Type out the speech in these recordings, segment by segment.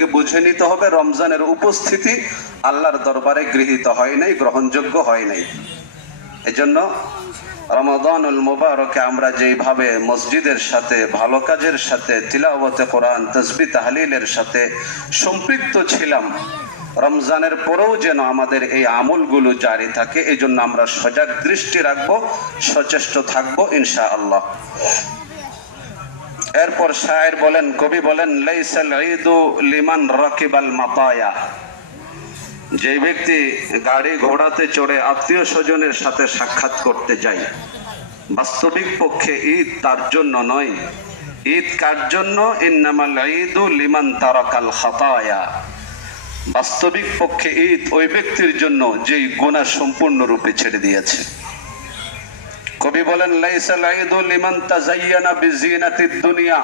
থেকে বুঝে নিতে হবে রমজানের উপস্থিতি আল্লাহর দরবারে গৃহীত হয় নাই, গ্রহণযোগ্য হয় নাই। এজন্য রমাদানুল মুবারকে আমরা যেইভাবে মসজিদের সাথে, ভালো কাজের সাথে, তিলাওয়াতে কোরআন, তাসবিহ তাহলিলের সাথে সম্পৃক্ত ছিলাম, রমজানের পরেও যেন আমাদের এই আমলগুলো জারি থাকে। এই জন্য আমরা সজাগ দৃষ্টি রাখবো, সচেষ্ট থাকবো ইনশাআল্লাহ। এরপর শায়ের বলেন, কবি বলেন, লাইসাল ঈদু লিমান রাকিবাল মাতায়া। যে ব্যক্তি গাড়ি ঘোড়াতে চড়ে আত্মীয় স্বজনের সাথে সাক্ষাৎ করতে যায়, বাস্তবিক পক্ষে ঈদ তার জন্য নয়। ঈদ কার জন্য? ইন্নামাল ঈদু লিমান তারাকাল খাতায়া। বাস্তবিক পক্ষে ঈদ ওই ব্যক্তির জন্য যেই গুনাহ সম্পূর্ণরূপে ছেড়ে দিয়েছে। কবি বলেন, লাইসাল ঈদু লিমান তাযায়্যানা বিজিনাতিদ দুনিয়া।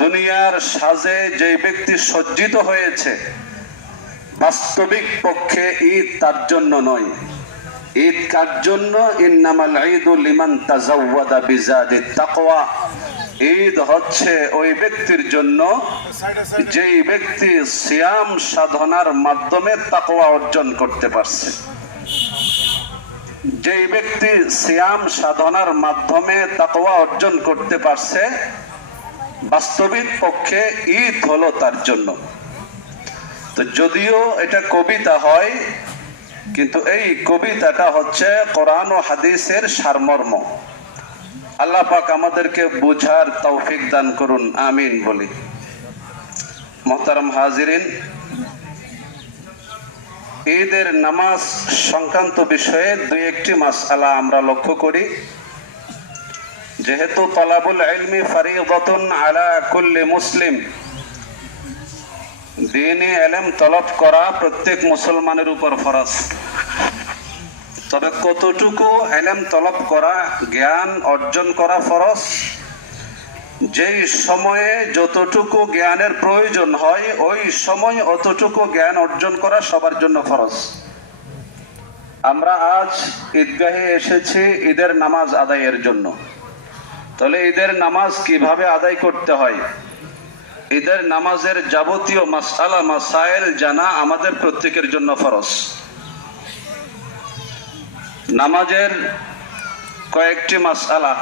দুনিয়ার সাজে যে ব্যক্তি সজ্জিত হয়েছে, বাস্তবিক পক্ষে ঈদ তার জন্য নয়। ঈদ কার জন্য? ইন্নামাল ঈদু লিমান তাজাওয়াদা বিজাদিত তাকওয়া। ঈদ হচ্ছে ওই ব্যক্তির জন্য যেই ব্যক্তি সিয়াম সাধনার মাধ্যমে তাকওয়া অর্জন করতে পারছে। যেই ব্যক্তি সিয়াম সাধনার মাধ্যমে তাকওয়া অর্জন করতে পারছে, বাস্তবিক পক্ষে ঈদ হলো তার জন্য। তো যদিও এটা কবিতা হয়, কিন্তু এই কবিতাটা হচ্ছে কোরআন ও হাদিসের সারমর্ম। আল্লাহ পাক আমাদেরকে বুঝার তৌফিক দান করুন, আমিন বলি। মুহতারাম হাজিরিন, ঈদের নামাজ সংক্রান্ত বিষয়ে দুই একটি মাসআলা আমরা লক্ষ্য করি। যেহেতু তলাবুল ইলমি ফরিদাতুন আলা কুল্লি মুসলিম, দ্বীনি ইলম তলব করা প্রত্যেক মুসলমানের উপর ফরজ। তবে কতটুকু ইলম তলব করা, জ্ঞান অর্জন করা ফরজ, যেই সময়ে যতটুকু জ্ঞানের প্রয়োজন হয় ওই সময় অতটুকু জ্ঞান অর্জন করা সবার জন্য ফরজ। আমরা আজ ঈদগাহে এসেছি ঈদের নামাজ আদায়ের জন্য। তাহলে ঈদের নামাজ কিভাবে আদায় করতে হয়, ঈদের নামাজের যাবতীয় মাসআলা মাসাইল জানা আমাদের প্রত্যেকের জন্য ফরজ। নামাজের কয়েকটি মাসআলা